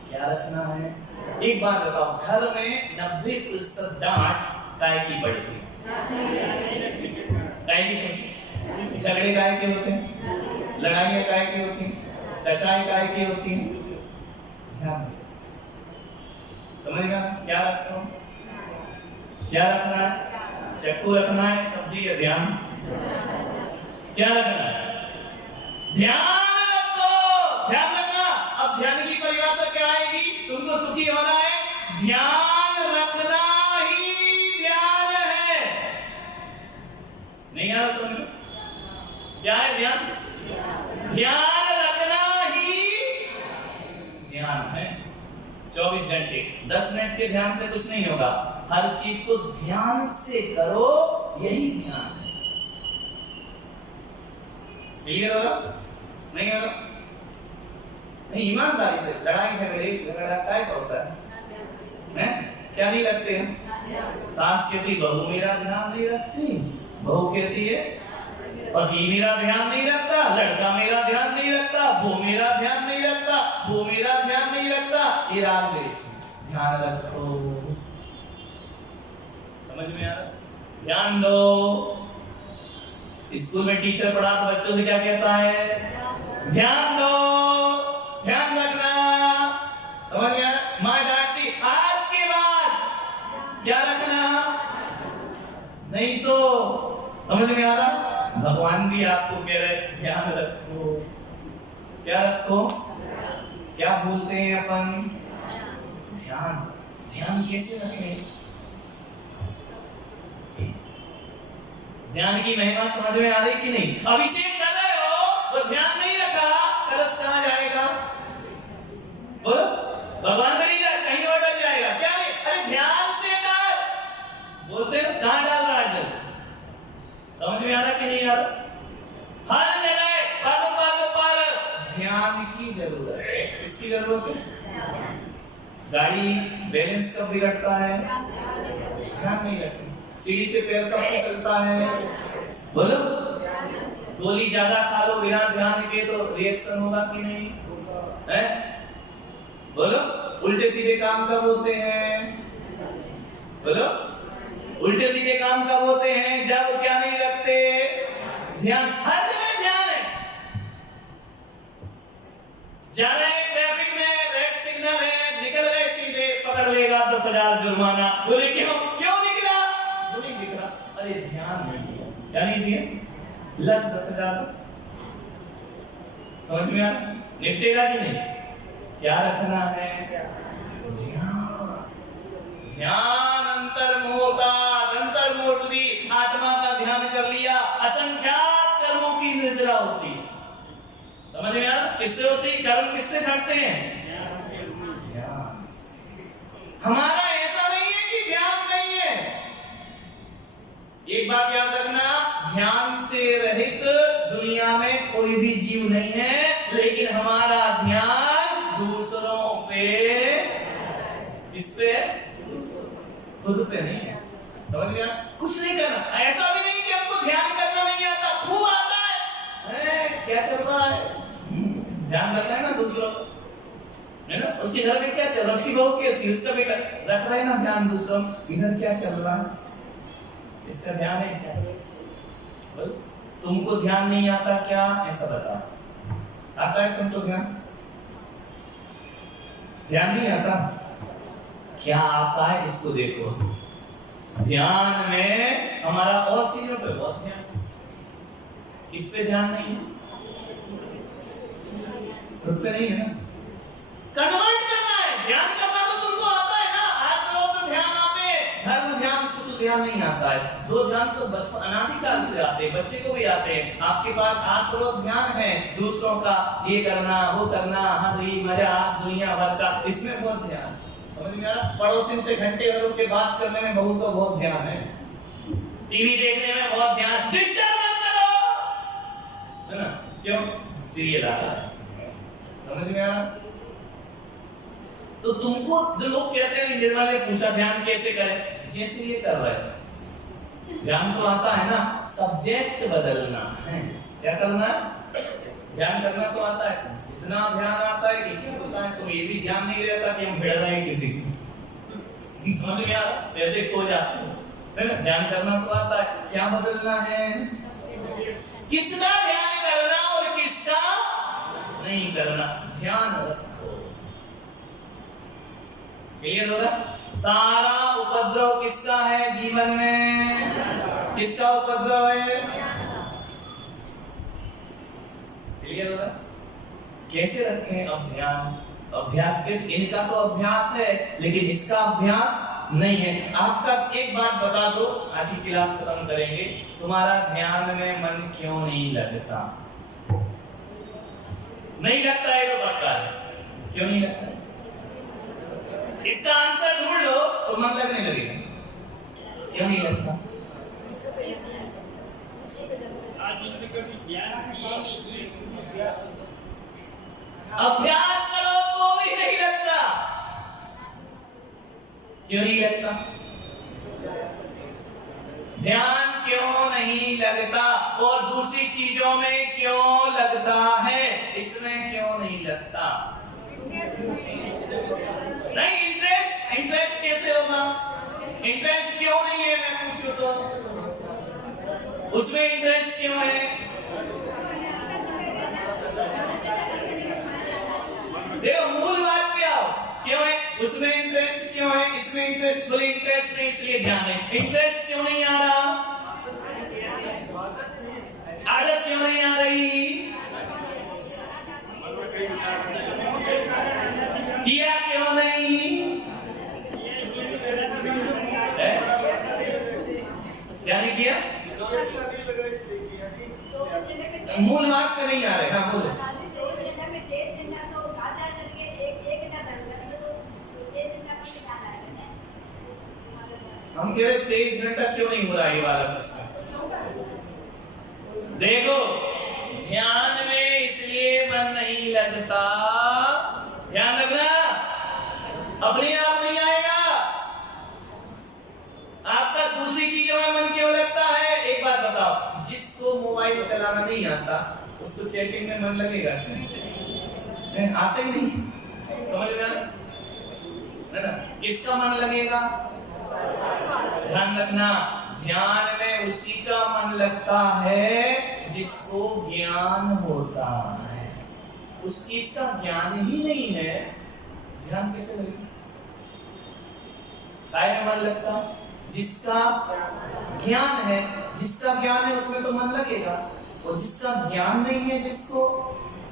क्या रखना है? एक बात बताओ, घर में 90% डांट काय की पड़ती है? काय की पड़ती? झगड़े काय के होते हैं? लड़ाइयाँ काय की होती हैं? कसाई काय की होती हैं? ध्यान समझ गया? क्या रखना? क्या रखना है? चक्कू रखना है, सब्जी या ध्यान? क्या रखना है? ध्यान रखो, ध्यान रखना। अब ध्यान की परिभाषा क्या आएगी? तुमको सुखी होना है, ध्यान रखना ही ध्यान है। नहीं आ रहा समझ में? क्या है ध्यान? ध्यान रखना ही ध्यान है। 24 घंटे 10 मिनट के ध्यान से कुछ नहीं होगा, हर चीज को ध्यान से करो, यही ध्यान है। क्लियर हो रहा? नहीं हो रहा? नहीं, ईमानदारी से लड़ाई झगड़ा काय होता है? क्या नहीं रखते हैं? सास कहती बहू मेरा ध्यान नहीं रखती, बहू कहती है पति मेरा ध्यान नहीं रखता, लड़का मेरा ध्यान नहीं रखता, वो मेरा ध्यान नहीं रखता, वो मेरा ध्यान नहीं रखता, ये राग द्वेष। ध्यान रखो, समझ में आ रहा? ध्यान दो। स्कूल में टीचर पढ़ा तो बच्चों से क्या कहता है? ध्यान दो, ध्यान रखना। समझ में आ रहा? माँ डांटती, आज के बाद क्या रखना, नहीं तो। समझ में आ रहा? भगवान भी आपको कह रहे ध्यान रखो। क्या रखो? क्या बोलते हैं अपन? ध्यान। ध्यान कैसे रखें? ध्यान की महिमा समझ में आ रही कि नहीं? अभिषेक कर रहे हो, वो ध्यान नहीं रखा, कलश कहां जाएगा? बोलो, भगवान में नहीं जाए, कहीं और डल जाएगा। क्या नहीं? अरे ध्यान से कर, बोलते हैं कहां डाल रहा है जल? समझ में आ रहा कि नहीं आ रहा? हर जगह पर ध्यान की जरूरत है। किसकी जरूरत है? गाड़ी बैलेंस कब बिगड़ता है? ध्यान नहीं रखती। सीढ़ी से पैर कब फिसलता है? बोलो, गोली ज्यादा खा लो बिना ध्यान के तो रिएक्शन होगा कि नहीं है? बोलो, उल्टे सीधे काम कब होते हैं? बोलो, उल्टे सीधे काम कब होते हैं? जब क्या नहीं रखते? ध्यान। हर जगह ध्यान है। जा रहे हैं ट्रैफिक में, रेड सिग्नल है, निकल गए सीधे, पकड़ लेगा 10,000 जुर्माना। बोले क्यों? क्यों निकला? नहीं दिख रहा। अरे ध्यान नहीं दिया। क्या नहीं दिया? लग 10,000। समझ में आ? निपटेगा कि नहीं? क्या रखना है? ध्यान। ध्यान अंतर्मोट भी आत्मा का ध्यान कर लिया, असंख्यात कर्मों की निजरा होती। समझ में आ? किससे होती? कर्म किससे छटते हैं? ध्यान से। हमारा ऐसा नहीं है कि ध्यान नहीं है। एक बात याद रखना, ध्यान से रहित दुनिया में कोई भी जीव नहीं है, लेकिन हमारा ध्यान दूसरों पे, किस पे? खुद पे नहीं है। समझ गया? कुछ नहीं करना। ऐसा भी नहीं कि हमको ध्यान करना नहीं आता, खूब आता है। क्या चल रहा है? ध्यान रखना है ना दूसरों, है ना? उसके घर में क्या चल रहा है, उसकी बहू कैसी, उसका बेटा, रख रहे हैं ना ध्यान दूसरों, इधर क्या चल रहा है, इसका ध्यान है क्या? बोल, तुमको ध्यान नहीं आता क्या? ऐसा बता। आता है तुमको ध्यान? ध्यान नहीं आता? क्या आता है इसको देखो। ध्यान में हमारा और चीजों पे बहुत ध्यान, किस पे ध्यान नहीं है? खुद पे नहीं है ना? कन्वर्ट करना है। ध्यान करना तो तुमको आता है ना, आज करो तो ध्यान आते, धर्म ध्यान से तो ध्यान नहीं आता है। दो ध्यान तो बचपन अनादिकाल से आते हैं, बच्चे को भी आते हैं। आपके पास आत्मरोध ध्यान है, दूसरों का ये करना वो करना, हंसी मजाक दुनिया भर का, इसमें बहुत ध्यान। समझ में आ रहा? पड़ोसी से घंटे भर के बात करने में बहू को बहुत ध्यान है, टीवी देखने में बहुत ध्यान, डिस्टर्ब मत करो, है ना? क्यों? सीरियल आ रहा है। समझ में आ रहा? तो तुमको जो लोग कहते हैं निर्मल ने पूछा ध्यान कैसे करें, जैसे ये कर रहे हैं ध्यान तो आता है ना, सब्जेक्ट बदलना है। क्या करना? ध्यान करना तो आता है, इतना ध्यान आता है कि क्या होता है, तो ये भी ध्यान नहीं रहता कि हम भिड़ रहे हैं किसी से। समझ में आ रहा? वैसे खो जाते है ना? ध्यान करना तो आता है, क्या बदलना है? किसका ध्यान करना और किसका नहीं करना। ध्यान रखो। क्लियर हो रहा? सारा उपद्रव किसका है जीवन में? किसका उपद्रव है? क्लियर हो रहा? कैसे रखें अब ध्यान? अभ्यास कैसे? इनका तो अभ्यास है लेकिन इसका अभ्यास नहीं है। आपका एक बात बता दो, आज की क्लास खत्म करेंगे। तुम्हारा ध्यान में मन क्यों नहीं लगता? नहीं लगता है तो पक्का है। क्यों नहीं लगता? इसका आंसर ढूंढ लो तो मन लगने लगेगा। क्यों नहीं लगता? अभ्यास करो तो भी नहीं लगता। क्यों नहीं लगता? ध्यान क्यों नहीं लगता? और दूसरी चीजों में क्यों लगता है? इसमें क्यों नहीं लगता? उसमें इंटरेस्ट क्यों है? देखो मूल बात पे आओ, क्यों है उसमें इंटरेस्ट, क्यों है इसमें इंटरेस्ट? बोले इंटरेस्ट नहीं इसलिए ध्यान है। इंटरेस्ट क्यों नहीं आ रहा? आदत क्यों नहीं आ रही? किया क्यों नहीं? क्या नहीं किया? मूल बात पे नहीं आ रहे। हाँ बोलो। हम कह रहे 23 घंटा क्यों नहीं हो रहा ये वाला सिस्टम? देखो ध्यान में इसलिए मन नहीं लगता, ध्यान रखना, अपने आप नहीं आएगा। आपका दूसरी चीजों में मन क्यों लगता है? एक बात बताओ, जिसको मोबाइल चलाना नहीं आता उसको चैटिंग में मन लगेगा? आते ही नहीं, समझ में है ना? किसका मन लगेगा? ध्यान रखना, ध्यान में उसी का मन लगता है जिसको ज्ञान होता है। उस चीज का ज्ञान ही नहीं है, ध्यान कैसे लगेगा? काय में मन लगता? जिसका ज्ञान है, जिसका ज्ञान है उसमें तो मन लगेगा, और जिसका ज्ञान नहीं है जिसको,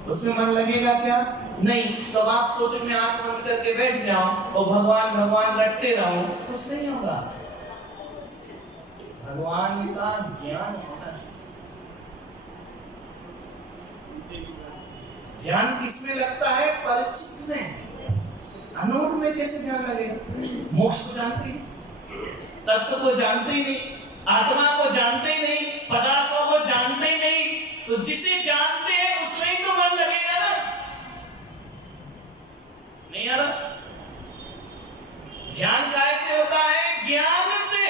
उसमें मन लगेगा क्या? नहीं। तो आप सोचो मैं आंख बंद करके बैठ जाऊं और भगवान भगवान रटते रहूं, कुछ नहीं होगा। भगवान का ज्ञान होना चाहिए। ध्यान किसमें लगता है? परिचित में। अनूढ़ में कैसे ध्यान लगेगा? मोक्ष को जानते ही, तत्व को जानते ही नहीं, आत्मा को जानते ही नहीं, पदार्थों को जानते ही नहीं, तो जिसे जानते हैं उसमें ही तो मन लगेगा ना? नहीं आ रहा? ध्यान कैसे होता है? ज्ञान से।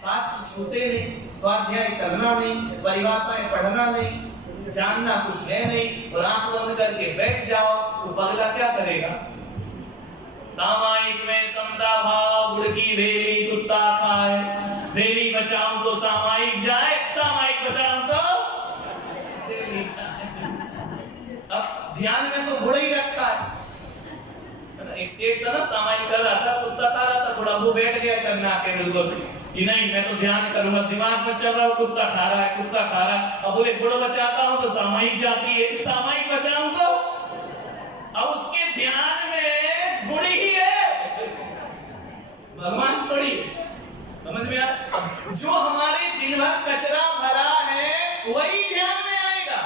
शास्त्र छूते नहीं, स्वाध्याय करना नहीं, परिभाषाएं पढ़ना नहीं, जानना कुछ है नहीं, और आंख बंद करके बैठ जाओ तो पगला क्या करेगा? सामायिक में समता भाव, गुड़ की भेली कुत्ता खाए, भेली बचाऊं तो सामायिक जाए, सामायिक बचाऊं तो भेली जाए। अब ध्यान में तो गुड़ ही रखा है। एक सेठ था ना, सामायिक कर रहा था, कुत्ता खा रहा था, थोड़ा वो बैठ गया करना के बिल्कुल कि नहीं मैं तो ध्यान करूंगा, दिमाग में चल रहा है कुत्ता खा रहा है, कुत्ता खा रहा है। अब बोले गुड़ बचाता हूं तो सामायिक जाती है, सामायिक बचाऊं तो, अब उसके ध्यान में गुड़ ही है, भगवान थोड़ी। समझ में आ? जो हमारे दिन भर कचरा भरा है वही ध्यान में आएगा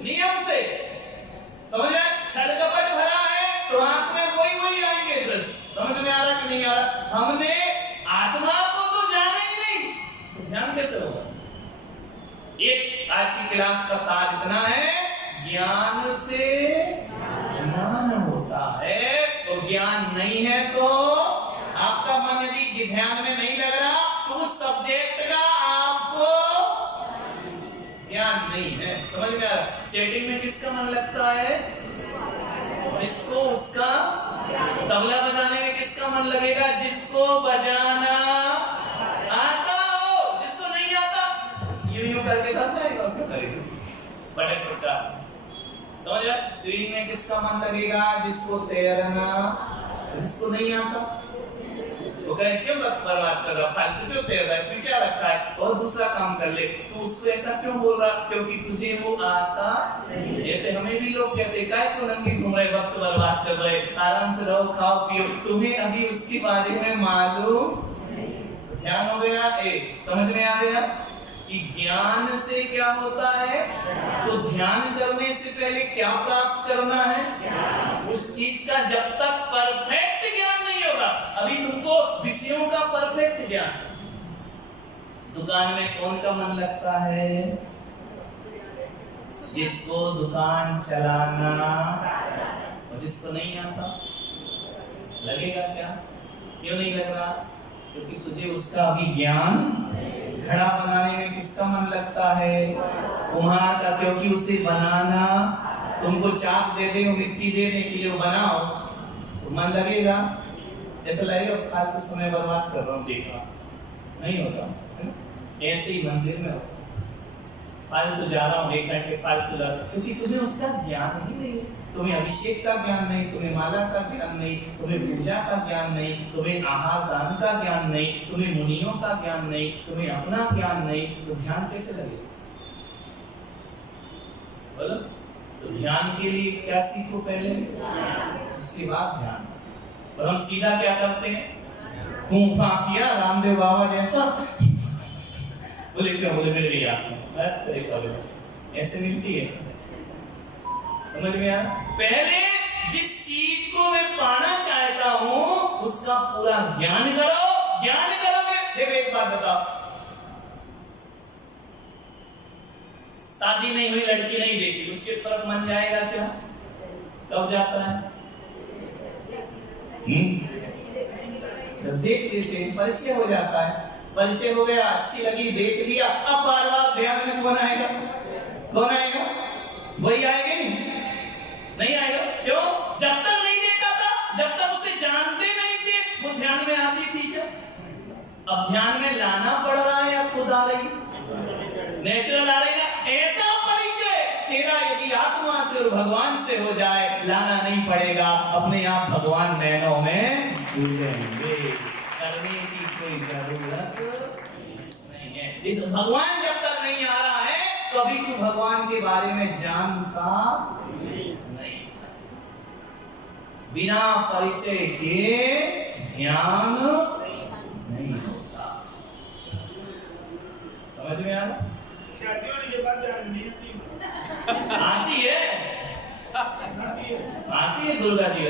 नियम से। समझ में? छल कपट भरा है तो आंख में वही आएंगे दृश्य। समझ में आ रहा कि नहीं आ रहा? हमने आत्मा को तो जाना ही नहीं, तो ध्यान कैसे होगा? एक आज की क्लास का सार इतना है, ज्ञान से ध्यान होता है, तो ज्ञान नहीं है तो आपका मन यदि ध्यान में नहीं लग रहा तो उस सब्जेक्ट का आपको ज्ञान नहीं है। समझ में आ रहा? चैटिंग में किसका मन लगता है? जिसको उसका। तबला बजाने में किसका मन लगेगा? जिसको बजाना आता हो। जिसको नहीं आता यूं करके कर जाएगा, क्या करेगा? पटक पटका। समझ आया? स्विमिंग में किसका मन लगेगा? जिसको तैरना। जिसको नहीं आता तो कहे क्यों वक्त बर्बाद कर रहा, फालतू क्यों तैर रहा है, इसमें क्या रखा है, और दूसरा काम कर ले। तो उसको ऐसा क्यों बोल रहा? क्योंकि तुझे वो आता नहीं। जैसे हमें भी लोग कहते काय को नंगे घूम रहे, वक्त बर्बाद कर रहे, आराम से रहो खाओ पियो, तुम्हें अभी उसके बारे में मालूम नहीं। ध्यान हो गया? समझ में आ गया कि ज्ञान से क्या होता है? तो ध्यान करने से पहले क्या प्राप्त करना है? उस चीज का जब तक परफेक्ट ज्ञान नहीं होगा, अभी तुमको विषयों का परफेक्ट ज्ञान। दुकान में कौन का मन लगता है? जिसको दुकान चलाना, और जिसको नहीं आता लगेगा क्या? क्यों नहीं लग रहा? क्योंकि तुझे उसका अभी ज्ञान। घड़ा बनाने में किसका मन लगता है? कुम्हार का, क्योंकि उसे बनाना, तुमको चाक दे दे, मिट्टी देने के लिए बनाओ तो मन लगेगा? ऐसा लगेगा फालतू समय बर्बाद कर रहा हूँ, देखा नहीं होता। ऐसे ही मंदिर में होता। फालतू जा रहा हूँ 1 घंटे फालतू लगा, क्योंकि तुम्हें उसका ज्ञान ही नहीं है। तुम्हें अभिषेक का ज्ञान नहीं, तुम्हें माला का ज्ञान नहीं, तुम्हें पूजा का ज्ञान नहीं, तुम्हें आहार दान का ज्ञान नहीं, तुम्हें मुनियों का ज्ञान नहीं, तुम्हें अपना ज्ञान नहीं, तो ध्यान कैसे लगेगा? बोलो। तो ध्यान के लिए क्या सीखो पहले, उसके बाद ध्यान। और हम सीधा क्या करते हैं, फूंफा किया रामदेव बाबा जैसा, बोले क्या, बोले मिल गई आपको, ऐसे मिलती है, समझ में आया? पहले जिस चीज को मैं पाना चाहता हूं उसका पूरा ज्ञान करो। ज्ञान करोगे, देखो एक बात बताओ, शादी नहीं हुई, लड़की नहीं देखी, उसके तरफ मन जाएगा क्या? कब जाता है? जब देख लेते हैं, परिचय हो जाता है, परिचय हो गया, अच्छी लगी, देख लिया, अब बार बार ध्यान में कौन आएगा? कौन आएगा? वही आएगा नहीं आएगा। क्यों? जब तक नहीं देखा था, जब तक उसे जानते नहीं थे, वो ध्यान में आती थी क्या? अब ध्यान में लाना पड़ रहा है या खुद आ रही? नेचुरल आ रही है। ऐसा परिचय तेरा यदि आत्मा से और भगवान से हो जाए, लाना नहीं पड़ेगा, अपने आप भगवान नैनों में डूबेंगे, करने की कोई जरूरत नहीं है। इस भगवान जब तक नहीं आ रहा है तो अभी तू भगवान के बारे में जानता नहीं। बिना परिचय के ध्यान नहीं होता। समझ में आ रहा? शादी होने के बाद ध्यान नहीं आती है, आती है दुर्गा जी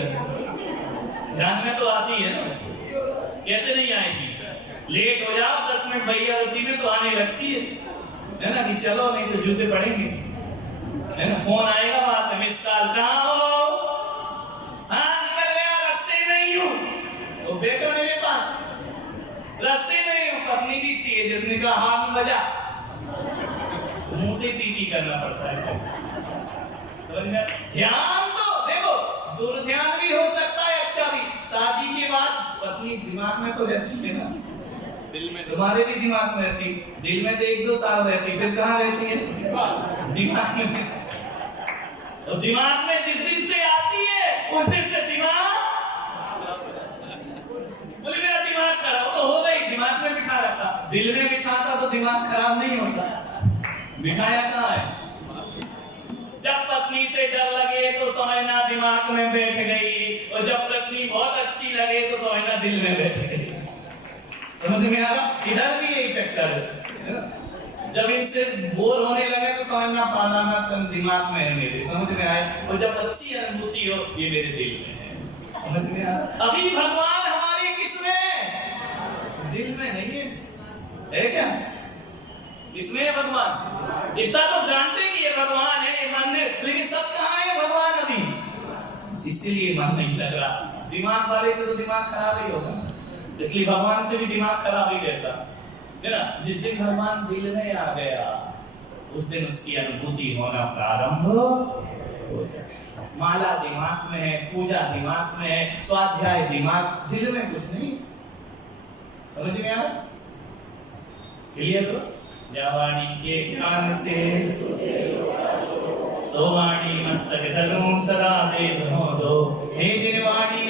ध्यान में तो आती है ना, कैसे नहीं आएगी? लेट हो जाओ 10 मिनट भैया रोटी में तो आने लगती है ना, कि चलो नहीं तो जूते पड़ेंगे, है ना? फोन आएगा वहां से, मिस कॉल, कहाँ हो? हाँ निकल गया, रास्ते में ही हूँ। तो बेटा मेरे पास रास्ते में ही हूँ। पत्नी भी थी जिसने कहा हाथ में बजा, मुंह से पी करना पड़ता है। ध्यान तो देखो, दुर्ध्यान भी हो सकता है, अच्छा भी। शादी के बाद पत्नी दिमाग में तो रहती है ना, दिल में, तुम्हारे भी दिमाग में रहती, दिल में तो 1-2 साल रहती, फिर कहाँ रहती है? दिमाग में। तो दिमाग में जिस दिन से आती है उस दिन से दिमाग, बोले मेरा दिमाग खराब, तो हो गई, दिमाग में बिठा रखा। दिल में बिठाता तो दिमाग खराब नहीं होता, बिठाया कहाँ है? जब पत्नी से डर लगे तो समझना दिमाग में बैठ गई, और जब पत्नी बहुत अच्छी लगे तो समझना दिल में बैठ गई। समझ में आ रहा? इधर भी यही चक्कर है। जब इनसे बोर होने लगे तो समझना फलाना चंद दिमाग में है मेरे, समझ में आए? और जब अच्छी अनुभूति हो, ये मेरे दिल में है। समझ में आ रहा? अभी भगवान हमारे किसमें? दिल में नहीं है क्या? इसमें है भगवान। इतना तो जानते कि ये भगवान है, ये मंदिर, लेकिन सब कहाँ है भगवान अभी? इसीलिए मन नहीं लग रहा। दिमाग वाले से तो दिमाग खराब ही होगा, इसलिए भगवान से भी दिमाग खराब ही रहता है ना। जिस दिन भगवान दिल में आ गया उस दिन उसकी अनुभूति होना प्रारंभ हो जाए। माला दिमाग में है, पूजा दिमाग में है, स्वाध्याय दिमाग, दिल में कुछ नहीं। समझ में आ रहा? क्लियर करो। जवानी के कान से सोवाणी मस्तक धरू सदा देव हो दो, हे जिनवाणी